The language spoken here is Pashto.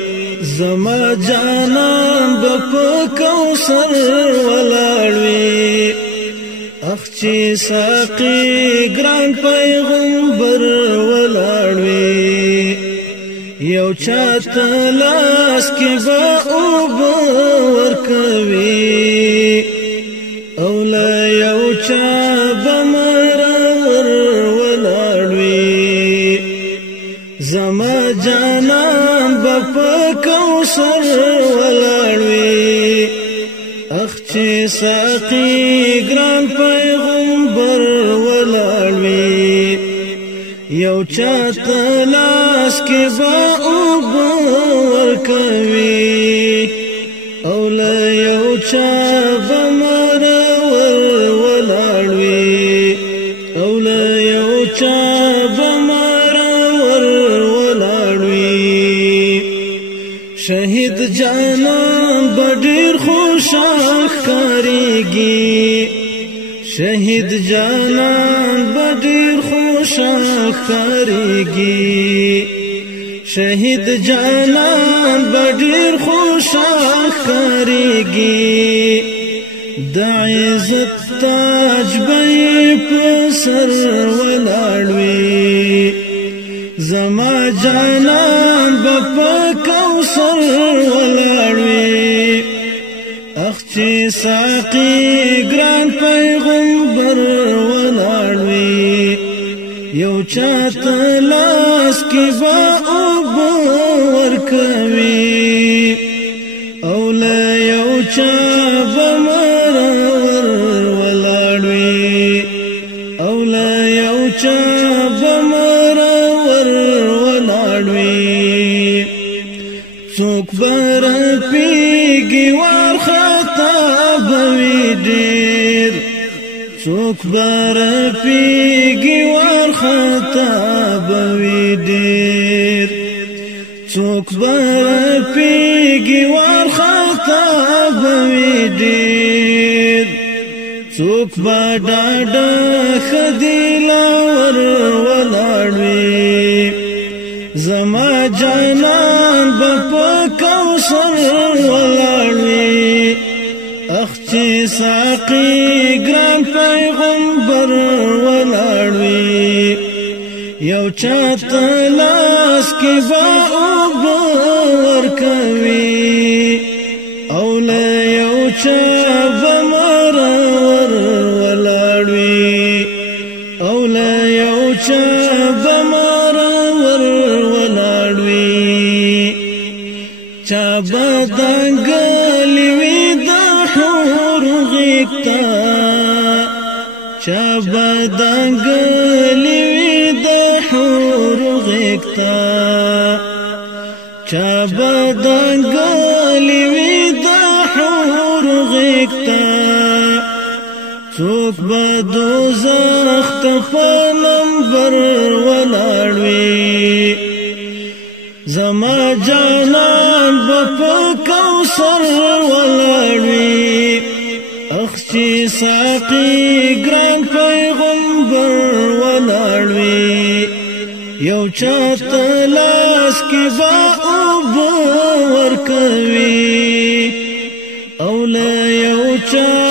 زما جانان په کوثر ولاړوي اخ چې ساقي ګران پیغمبر ولاړوي یو چاته لاس کې به اوبه ورکوي او لا یو چا به مرور ولاړوي زما جانان په کوثر ولاړوي اخ چې ساقي ګران پیغمبر ولاړوي یو چاته لاس کې به اوبه ورکوي او له یو چا به مرور ولاړوي او له یو چا به مرور ولاړوي شهید جانان بډیر خوشاله ښکاریږي شهید جانان بډیر خوشاله ښکاریږي شهید جانان بډیر خوشاله ښکاریږي د عزت تاج به په سر ولاړوي زما جانان په کوثر ولاړوي اخ چې ساقي ګران پیغمبر ولاړوي یو چاته لاس کې به اوبه ورکوي او له یو چا به مرور ولاړوي او له یو چا به مرور ولاړوي څوک به رپېږي وارخطا به وي ډېر څوک به رپېږي وارخطا به وي ډېر څوک به رپېږي وارخطا به وي ډېر څوک به ډاډه ښه دلاور ولاړوي زما جانان په کوثر ولاړوي اخ چې ساقي ګران پیغمبر ولاړوي یو چاته لاس کې به اوبه ورکوي او له یو چا به مرور ولاړوي او له یو چا به مرور ولاړوي چا به دنګلې وي د حور غېږته چا به دنګلې وي د حور غېږته چا به دنګلې وي د حور غېږته څوک به دوزخ ته په نمبر ولاړوي زما جانان په کوثر ولاړوي اخ چې ساقي ګران پیغمبر ولاړوي یو چاته لاس کې به اوبه ورکوي او له یو چا